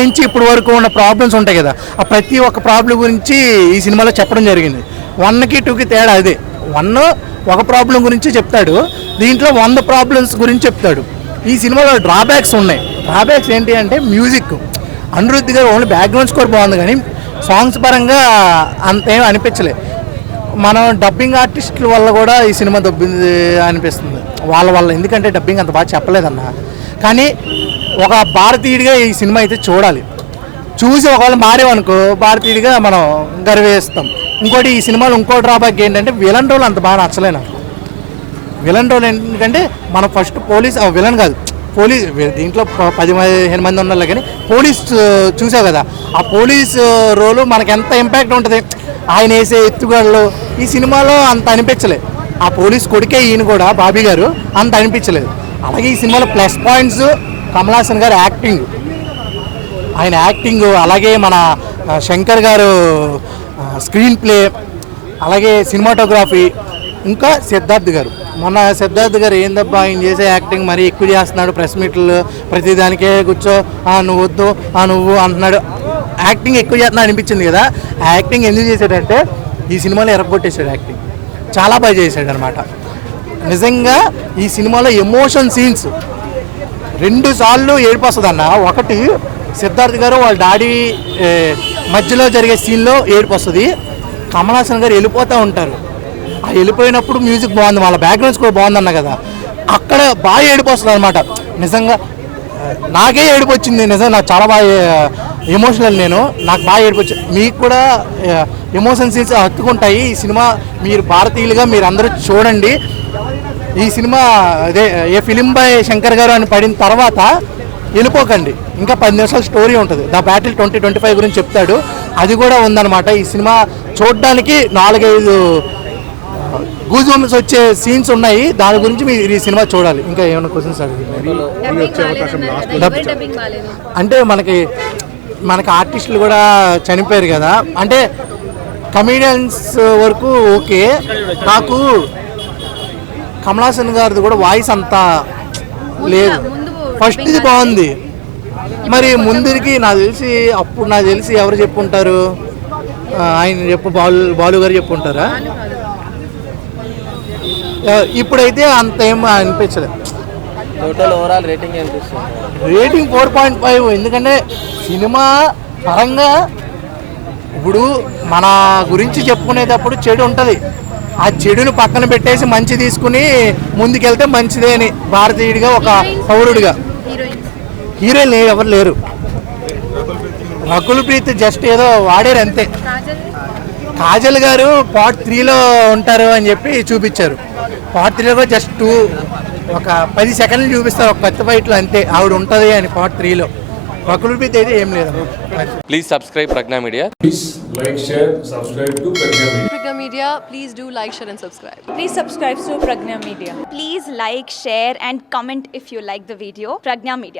నుంచి ఇప్పుడు వరకు ఉన్న ప్రాబ్లమ్స్ ఉంటాయి కదా, ఆ ప్రతి ఒక్క ప్రాబ్లం గురించి ఈ సినిమాలో చెప్పడం జరిగింది. 1కి 2కి తేడా అదే. 1 ఒక ప్రాబ్లం గురించి చెప్తాడు, దీంట్లో 100 ప్రాబ్లమ్స్ గురించి చెప్తాడు. ఈ సినిమాలో డ్రాబ్యాక్స్ ఉన్నాయి. డ్రాబ్యాక్స్ ఏంటి అంటే మ్యూజిక్. అనిరుద్ధ్ గారు ఓన్లీ బ్యాక్గ్రౌండ్ స్కోర్ బాగుంది కానీ సాంగ్స్ పరంగా అంతేం అనిపించలేదు. మనం డబ్బింగ్ ఆర్టిస్టుల వల్ల కూడా ఈ సినిమా దొబ్బింది అనిపిస్తుంది వాళ్ళ వల్ల. ఎందుకంటే డబ్బింగ్ అంత బాగా చెప్పలేదన్న, కానీ ఒక భారతీయుడిగా ఈ సినిమా అయితే చూడాలి. చూసి ఒకవేళ మారేవనుకో భారతీయుడిగా మనం గర్వేస్తాం. ఇంకోటి ఈ సినిమాలో ఇంకో డ్రాబ్యాక్ ఏంటంటే విలన్ రోల్ అంత బాగా నచ్చలే నాకు. విలన్ రోల్ ఎందుకంటే మనం ఫస్ట్ పోలీస్ విలన్ కాదు పోలీస్, దీంట్లో 10-15 మంది ఉన్నారు కానీ పోలీస్ చూసావు కదా, ఆ పోలీస్ రోలు మనకి ఎంత ఇంపాక్ట్ ఉంటుంది. ఆయన వేసే ఎత్తుగడలు ఈ సినిమాలో అంత అనిపించలేదు. ఆ పోలీస్ కొడుకే ఈయన కూడా బాబీ గారు అంత అనిపించలేదు. అలాగే ఈ సినిమాలో ప్లస్ పాయింట్స్ కమల్ హాసన్ గారు యాక్టింగ్, ఆయన యాక్టింగ్, అలాగే మన శంకర్ గారు స్క్రీన్ ప్లే, అలాగే సినిమాటోగ్రఫీ, ఇంకా సిద్ధార్థ్ గారు. మొన్న సిద్ధార్థ్ గారు ఏందబ్బా ఆయన చేసే యాక్టింగ్ మరీ ఎక్కువ చేస్తున్నాడు, ప్రెస్ మీట్లు ప్రతిదానికే కూర్చో నువ్వు వద్దు నువ్వు అంటున్నాడు, యాక్టింగ్ ఎక్కువ చేస్తున్నా అనిపించింది కదా. ఆ యాక్టింగ్ ఎందుకు చేశాడంటే ఈ సినిమాలో ఎరగొట్టేశాడు. యాక్టింగ్ చాలా బాగా చేశాడు అనమాట. నిజంగా ఈ సినిమాలో ఎమోషన్ సీన్స్ 2 సార్లు ఏడుపు వస్తుంది అన్న. ఒకటి సిద్ధార్థ్ గారు వాళ్ళ డాడీ మధ్యలో జరిగే సీన్లో ఏడుపు వస్తుంది. కమల్ హాసన్ గారు వెళ్ళిపోతూ ఉంటారు, ఆ వెళ్ళిపోయినప్పుడు మ్యూజిక్ బాగుంది, వాళ్ళ బ్యాక్గ్రౌండ్ స్కోర్ బాగుందన్న కదా, అక్కడ బాగా ఏడుపు వస్తుంది అనమాట. నిజంగా నాకే ఏడుపు వచ్చింది. నిజంగా నాకు చాలా బాగా ఎమోషనల్, నాకు బాగా ఏడుపు వచ్చింది. మీకు కూడా ఎమోషన్ సీన్స్ హత్తుకుంటాయి. ఈ సినిమా మీరు భారతీయులుగా మీరు అందరూ చూడండి. ఈ సినిమా అదే ఏ ఫిలిం బై శంకర్ గారు అని పడిన తర్వాత వెళ్ళిపోకండి. ఇంకా 10 నిమిషాల స్టోరీ ఉంటుంది. ద బ్యాటిల్ 2025 గురించి చెప్తాడు, అది కూడా ఉందన్నమాట. ఈ సినిమా చూడడానికి 4-5 గూజ్బంప్స్ వచ్చే సీన్స్ ఉన్నాయి. దాని గురించి మీరు ఈ సినిమా చూడాలి. ఇంకా ఏమైనా క్వశ్చన్స్ అంటే మనకి ఆర్టిస్టులు కూడా చనిపోయారు కదా, అంటే కమీడియన్స్ వరకు ఓకే. నాకు కమల్ హాసన్ గారిది కూడా వాయిస్ అంతా లేదు. ఫస్ట్ ఇది బాగుంది, మరి ముందుకి నాకు తెలిసి ఎవరు చెప్పుంటారు, ఆయన బాలు గారు చెప్పుంటారా? ఇప్పుడైతే అంత ఏం అనిపించలేదు. రేటింగ్ 4.5. ఎందుకంటే సినిమా పరంగా ఇప్పుడు మన గురించి చెప్పుకునేటప్పుడు చెడు ఉంటుంది, ఆ చెడును పక్కన పెట్టేసి మంచి తీసుకుని ముందుకెళ్తే మంచిదే అని భారతీయుడిగా ఒక పౌరుడిగా. హీరోయిన్ ఎవరు లేరు. రకుల్ ప్రీత్ జస్ట్ ఏదో వాడారు అంతే. కాజల్ గారు పార్ట్ 3లో ఉంటారు అని చెప్పి చూపించారు. పార్ట్ 3లో జస్ట్ ఒక 10 సెకండ్లు చూపిస్తారు ఒక కొత్త ఫైట్లో అంతే, ఆవిడ ఉంటుంది అని పార్ట్ 3లో. రకుల్ ప్రీత్ అయితే ఏం లేదు. Please subscribe Pragna media. Please like, share, subscribe to Pragna Media. Pragna Media, please do like, share and subscribe. Please subscribe to Pragna Media. Please like, share and comment if you like the video. Pragna Media.